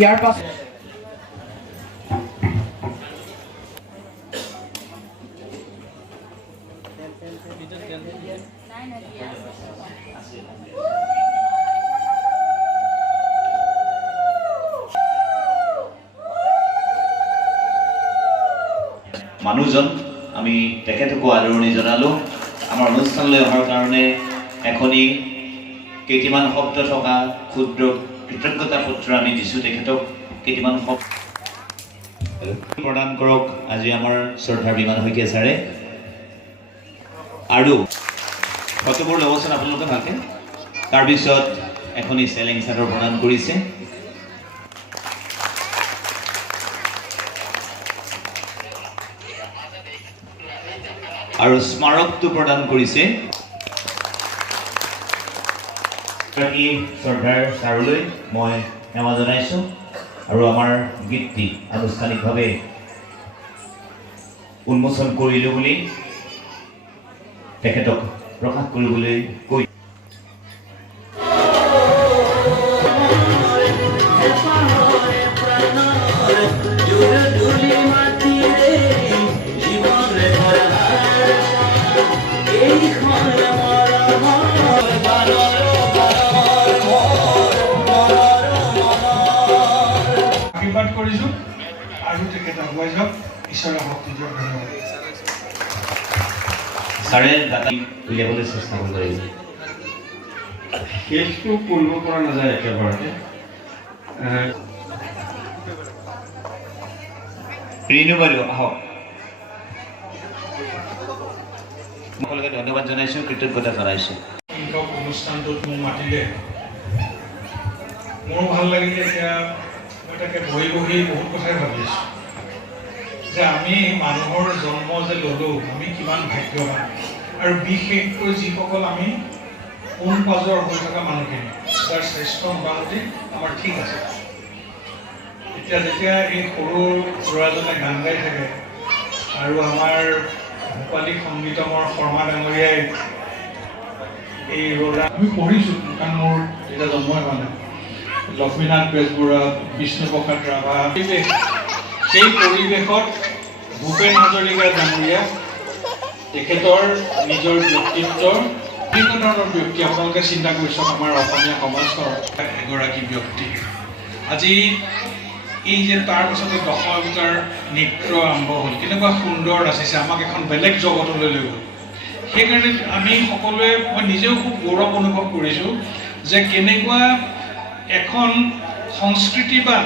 ইয়াৰ পাছত মানুহজন আমি তেখেতকো আদৰণি জনালোঁ। আমাৰ অনুষ্ঠানলৈ অহাৰ কাৰণে এখনি কেইটিমান শব্দ থকা ক্ষুদ্ৰ কৃতজ্ঞতা পত্ৰ আমি দিছোঁ তেখেতক। কেইটিমান শব্দ প্ৰদান কৰক আজি আমাৰ শ্ৰদ্ধাৰ বিমান শইকীয়া ছাৰে। আৰু ফটোবোৰ ল'বচোন আপোনালোকে ভালকে। তাৰপিছত এখনি চেলেং চাদৰ প্ৰদান কৰিছে। আৰু স্মাৰকটো প্ৰদান কৰিছে শ্ৰদ্ধাৰ ছাৰলৈ মই সেৱা জনাইছোঁ। আৰু আমাৰ গীতটি আনুষ্ঠানিকভাৱে উন্মোচন কৰিলোঁ বুলি তেখেতক প্ৰকাশ কৰিবলৈ কৈ আশীৰ্বাদ কৰিছোঁ আৰু তেখেত আগুৱাই যাওক। ঈশ্বৰে শক্তি দিয়ক। ধন্যবাদ। ছাৰে দাঁতি উলিয়াবলৈ চেষ্টা কৰিব লাগিব। শেষটো কৰিব পৰা নাযায় একেবাৰতে। ৰিণু বাইদেউ আহক। সকলোকে ধন্যবাদ জনাইছোঁ, কৃতজ্ঞতা জনাইছোঁ। শিক্ষক অনুষ্ঠানটোত মোক মাতিলে মোৰো ভাল লাগিলে। এতিয়া মই তাকে বহি বহি বহুত কথাই ভাবি আছোঁ যে আমি মানুহৰ জন্ম যে ল'লোঁ, আমি কিমান ভাগ্যৱান। আৰু বিশেষকৈ যিসকল আমি পোন পাজৰ হৈ থকা মানুহখিনি, যাৰ স্বাস্থ্য মোটামুটি আমাৰ ঠিক আছে। এতিয়া যেতিয়া এই সৰু ল'ৰাজনে গান গাই থাকে আৰু আমাৰ ভূপালী সংগীতমৰ শৰ্মা ডাঙৰীয়াই এই আমি পঢ়িছোঁ, কাৰণ মোৰ এতিয়া জন্মই হোৱা নাই। লক্ষ্মীনাথ বেজবৰুৱা, বিষ্ণুপ্ৰসাদ ৰাভা, সেই পৰিৱেশত ভূপেন হাজৰিকা ডাঙৰীয়া তেখেতৰ নিজৰ ব্যক্তিত্ব, বিভিন্ন ধৰণৰ ব্যক্তি আপোনালোকে চিন্তা কৰি চাওক। আমাৰ অসমীয়া সমাজখনত এগৰাকী ব্যক্তি আজি এই যে তাৰ পাছতে দশাৱতাৰ নৃত্য আৰম্ভ হ'ল, কেনেকুৱা সুন্দৰ নাচিছে, আমাক এখন বেলেগ জগতলৈ লৈ গ'ল। সেইকাৰণে আমি সকলোৱে, মই নিজেও খুব গৌৰৱ অনুভৱ কৰিছোঁ যে কেনেকুৱা এখন সংস্কৃতিবান